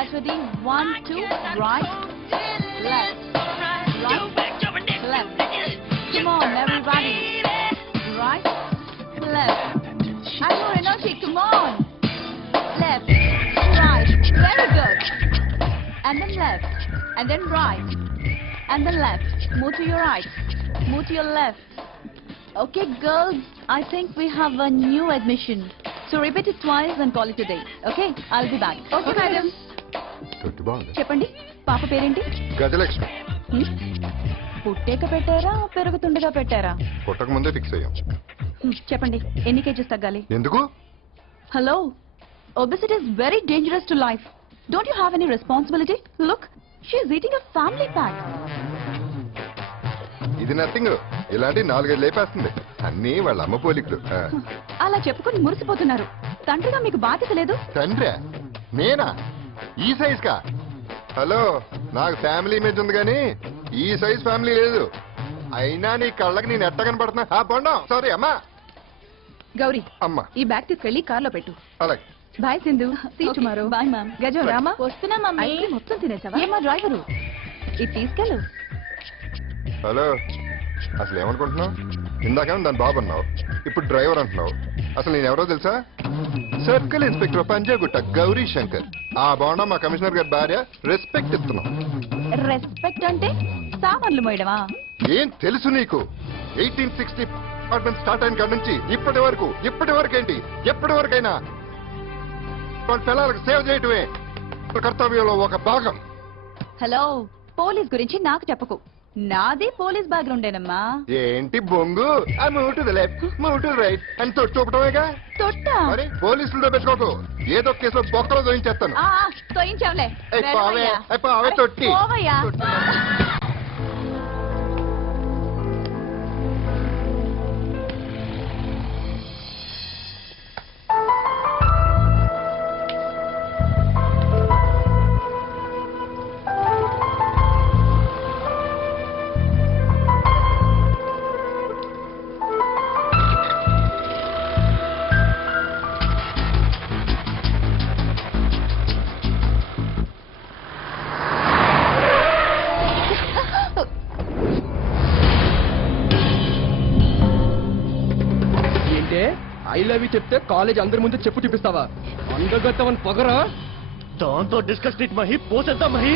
Get ready. 1, 2, right, left, right, left. Come on, everybody. Right, left. And more energy. Come on. Left, right. Very good. And then left, and then right, and then left. Move to your right. Move to your left. Okay, girls. I think we have a new admission. So repeat it twice and call it a day. Okay? I'll be back. Okay, madam. చెప్పండి పాప పేరేంటి? గజలక్ష్మి. పుట్టేక పెట్టారా పెరుగుతుండగా పెట్టారా? పుట్టక ముందే fix అయ్యాం. చెప్పండి ఎన్ని కేజీస్ తగ్గాలి? ఎందుకు? Hello, obesity is very dangerous to life. Don't you have any responsibility? Look, she is eating a family pack. ఇది నథింగ్. ఇలాంటి 4-5 లేపేస్తుంది. అన్నీ వాళ్ళ అమ్మ పోలికలు. అలా చెప్పుకొని మురిసిపోతున్నారు. తండ్రిగా మీకు బాధ్యత లేదు? తండ్రి నేనా? ఈ సైజ్ కా? హలో, నాకు ఫ్యామిలీ ఇమేజ్ ఉంది కానీ ఈ సైజ్ ఫ్యామిలీ లేదు. అయినా నీ కళ్ళకి నేను ఎట్ట కనపడుతున్నా? బొండం సారీ అమ్మా. గౌరీ, అమ్మా ఈ బ్యాగ్ తీసుకెళ్ళి కార్లో పెట్టు. అలాగే. Bye Sindhu. See you tomorrow. Bye ma'am. గజం రామా. వస్తున్నా మమ్మీ. ఐస్ క్రీమ్ మొత్తం తినేసావా? ఏమా డ్రైవరు, ఇది తీసుకెళ్ళు. హలో, అసలు ఏమనుకుంటున్నావు? ఇందాకేమో దాని బాబు అన్నావు, ఇప్పుడు డ్రైవర్ అంటున్నావు. అసలు నేను ఎవరో తెలుసా? Circle inspector Panjagutta Gauri Shankar. ఆ బాగున్నా మా కమిషనర్ గారి భార్య. రెస్పెక్ట్ ఇస్తున్నాం. రెస్పెక్ట్ అంటే సామాన్లు మోయడమా? ఏం తెలుసు నీకు? 1860 అపార్ట్మెంట్ స్టార్ట్ అయిన కాడ నుంచి ఇప్పటి వరకు ఏంటి, ఎప్పటి వరకైనా పిల్లలకు సేవ్ చేయటమే కర్తవ్యంలో ఒక భాగం. హలో, పోలీస్ గురించి నాకు చెప్పకు. నాది పోలీస్ బ్యాక్గ్రౌండేనమ్మా. ఏంటి బొంగు? ఆ move to the left, move to the right అని చూపటమేగా. తొట్టా? మరి పోలీసులతో పెట్టుకోకు. ఏదో కేసులో బొక్కలో దోయించేస్తాను. తోయించావులే. తొట్టి పోవయ్యా. ఐ లవ్ యూ చెప్తే కాలేజ్ అందరి ముందు చెప్పు చూపిస్తావా? అందగత్తమని పొగరా? దాంతో డిస్కస్ ఇట్ మహి. పోసేద్దాం మహి.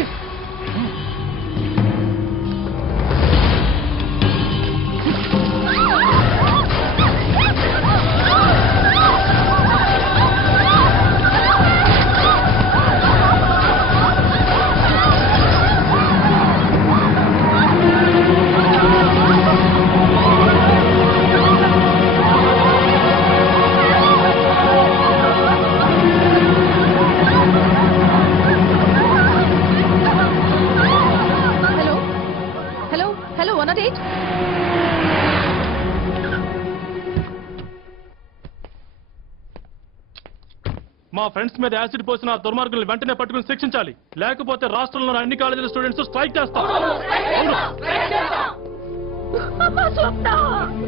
మా ఫ్రెండ్స్ మీద యాసిడ్ పోసిన దుర్మార్గులను వెంటనే పట్టుకుని శిక్షించాలి. లేకపోతే రాష్ట్రంలోని అన్ని కాలేజీల స్టూడెంట్స్ స్ట్రైక్ చేస్తారు.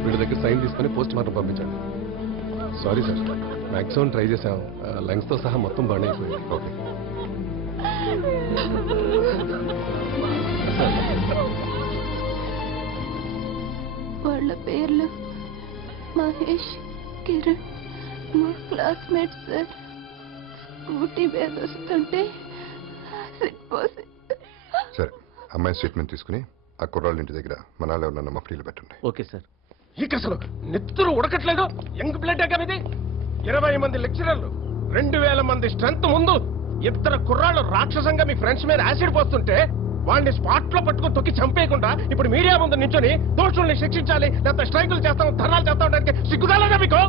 వీడి దగ్గర సైన్ తీసుకుని పోస్ట్ మార్టం పంపించండి. సారీ సార్, మ్యాక్సిమం ట్రై చేసాం. లంగ్స్ తో సహా మొత్తం బర్న్ అయిపోయింది. ఓకే. వాళ్ళ పేర్లు మహేష్, కిరణ్, మా క్లాస్మేట్స్ సార్. స్కూటీ మీద వస్తుంటే సరే, అమ్మాయి స్టేట్మెంట్ తీసుకుని ఆ కుర్రాళ్ళ ఇంటి దగ్గర మనాలు ఎవరన్నా మఫ్టీలు పెట్టండి. Okay sir. ఇక అసలు నెత్తురు ఉడకట్లేదు. యంగ్ బ్లడ్ ఇది. 20 మంది లెక్చరర్లు, 2000 మంది స్ట్రెంత్ ముందు ఇద్దరు కుర్రాళ్ళు రాక్షసంగా మీ ఫ్రెండ్స్ మీద యాసిడ్ పోస్తుంటే వాడిని స్పాట్ లో పట్టుకుని తొక్కి చంపేయకుండా ఇప్పుడు మీడియా ముందు నించొని దోషుల్ని శిక్షించాలి, లేకపోతే స్ట్రైకులు చేస్తాం, ధర్నాలు చేస్తాం సిగ్గుదాలేదా మీకు?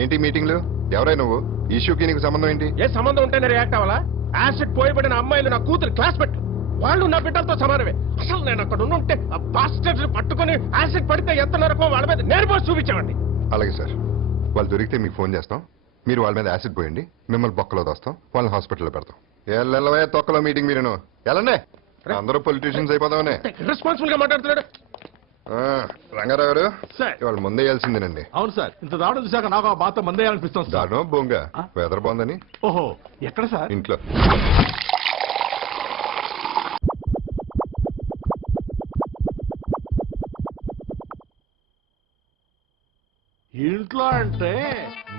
ఏంటి మీటింగ్లు? ఎవరై నువ్వు? ఇష్యూకి నీకు సంబంధం ఏంటి? ఏ సంబంధం ఉంటేనే రియాక్ట్ అవ్వాలా? యాసిడ్ పోయబడిన అమ్మాయిలు నా కూతురు క్లాస్మేట్, వాళ్ళు నా బిడ్డలతో సమానమే. అసలు నేను అక్కడ ఉంటే ఆ బాస్టర్స్ పట్టుకుని యాసిడ్ పడితే ఎంత నరకో వాళ్ళ మీద నేర్పోసి చూపించామండి. అలాగే సార్, వాళ్ళు దొరికితే మీకు ఫోన్ చేస్తాం. మీరు వాళ్ళ మీద యాసిడ్ పోయండి, మిమ్మల్ని బొక్కలో దోస్తాం, వాళ్ళని హాస్పిటల్లో పెడతాం. ఎల్లవే తొక్కలో మీటింగ్ మీరు ఎలానే అందరూ పొలిటీషియన్స్ అయిపోదామనే. రెస్పాన్సిబుల్ గా మాట్లాడుతున్నాడు రంగారావు గారు. ఇవాళ ముందే వేయాల్సిందేనండి. అవును సార్, ఇంత దావడం చూసాక నాకు ఆ బాత మందేయాలనిపిస్తుంది. దానో బొంగ వెదర్ బాగుందని. ఓహో, ఎక్కడ సార్? ఇంట్లో. ఇంట్లో అంటే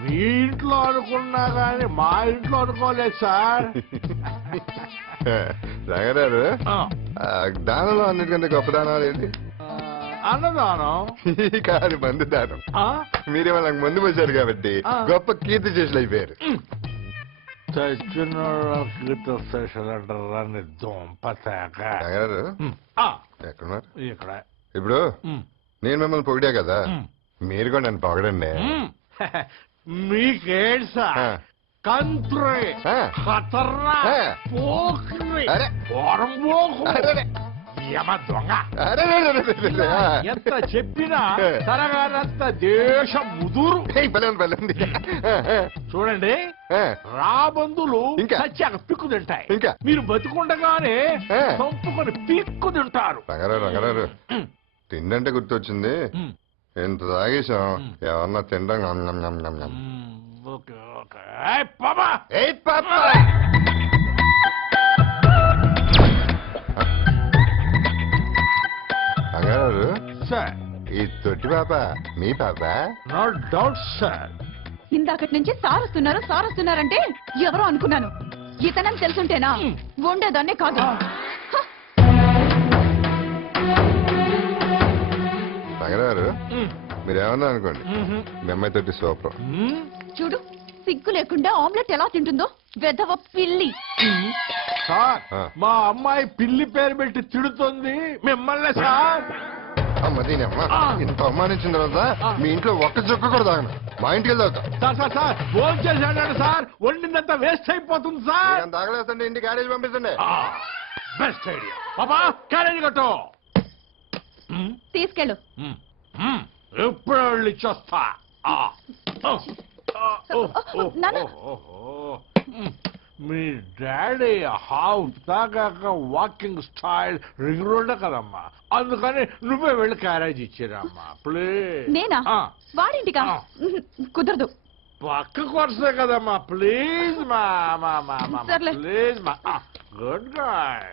మీ ఇంట్లో అనుకున్నా కానీ మా ఇంట్లో అనుకోలేదు సార్. రంగారావు ఆ, దానంలో అన్నిటికంటే గొప్ప దానాలు ఏంటి? అన్నదానం. కాదు మందు దానం. ఆ, మీరేమో నాకు ముందు వచ్చారు కాబట్టి ఆ. గొప్ప కీర్తి చేసిన అయిపోయారు. చచ్చిన గీత స్టేషన్ అంటారా నీ దొంపతాక. రంగారావు ఆ, ఎక్కడున్నారు? ఇక్కడ. ఇప్పుడు ఉమ్, నేను మిమ్మల్ని పొగిడా కదా, ఉమ్. మీరు కూడా నన్ను పొగడండి. మీకేంటి సార్? ఆ. కంత్రి, ఆ. ఖతర్నా, ఆ. పోక్రి, అరే. పొరంబోకు, అరే. యమ దొంగ. అరే. ఎంత చెప్పినా తరగానంత దేశ ముదురు. పల్లెండి. చూడండి, రాబందులు ఇంకా? సత్యాక పిక్కు తింటాయి. ఇంకా? మీరు బతుకుండగానే ఆ. చంపుకొని పిక్కు తింటారు. రంగారావు తిండంటే గుర్తొచ్చింది. ఎంత తాగేశాం ఏమన్నా తిండం. Okay okay. ఏయ్ పాపా, ఏయ్ పాప! రంగారావు సార్, ఈ తొట్టి పాప మీ పాప? No doubt sir. ఇందాకటి నుంచి సారొస్తున్నారంటే ఎవరో అనుకున్నాను. ఇతనని తెలుసుంటేనా ఉండేదాన్నే కాదు. రంగారావు మీరేమన్నా అనుకోండి, మీ అమ్మాయి తోటి సూపర్. చూడు, సిగ్గు లేకుండా ఆమ్లెట్ ఎలా తింటుందో వెధవ పిల్లి. సార్, ఆ. మా అమ్మాయి పిల్లి పేరు పెట్టి తిడుతుంది మిమ్మల్ని సార్. అమ్మ దీని అమ్మ ఇంత అవమానించిన తర్వాత మీ ఇంట్లో ఒక్క చుక్క కూడా తాగను. మా ఇంటికి వెళ్ళి తాగుతా. సార్ సార్ సార్ ఫోన్ చేశాడు సార్. వండిందంతా వేస్ట్ అయిపోతుంది సార్. తాగలేదండి, ఇంటికి క్యారేజ్ పంపిస్తుండే. Best idea. పాపా, క్యారేజ్ కట్టు. తీసుకెళ్ళు. ఎప్పుడు వెళ్ళి చూస్తా. నాన్న. మీ డాడీ హాఫ్ తాగాక వాకింగ్ స్టైల్ రింగ్ కదమ్మా, అందుకని నువ్వే వెళ్ళి క్యారేజ్ ఇచ్చిరమ్మా ప్లీజ్. నేనా? వాడింటికా? కుదరదు. పక్కకు వస్తే కదమ్మా ప్లీజ్ మా సర్లే. ప్లీజ్ మా గుడ్ గాయ్.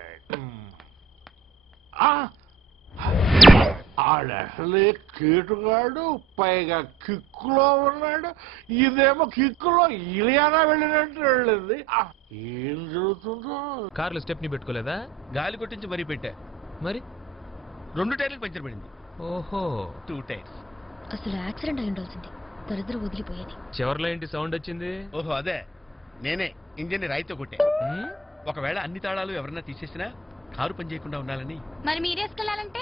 ఆడసలే కీటుగాడు, పైగా కిక్కులో ఉన్నాడు. ఇదేమో కిక్కులో ఇలియానా వెళ్ళినట్టు వెళ్ళింది. ఏం జరుగుతుందో. కార్లో స్టెప్ని పెట్టుకోలేదా? గాలి కొట్టించి మరీ పెట్టా. మరి 2 టైర్లకు పంచర్ పడింది. ఓహో, 2 టైర్స్. అసలు యాక్సిడెంట్ అయి ఉండాల్సింది. దరిద్రం వదిలిపోయేది. చివర్లో ఏంటి సౌండ్ వచ్చింది? ఓహో అదే, నేనే ఇంజన్ రాయితో కొట్టే. ఒకవేళ అన్ని తాళాలు ఎవరన్నా తీసేసినా కారు పని చేయకుండా ఉండాలని. మరి మీరేసుకెళ్ళాలంటే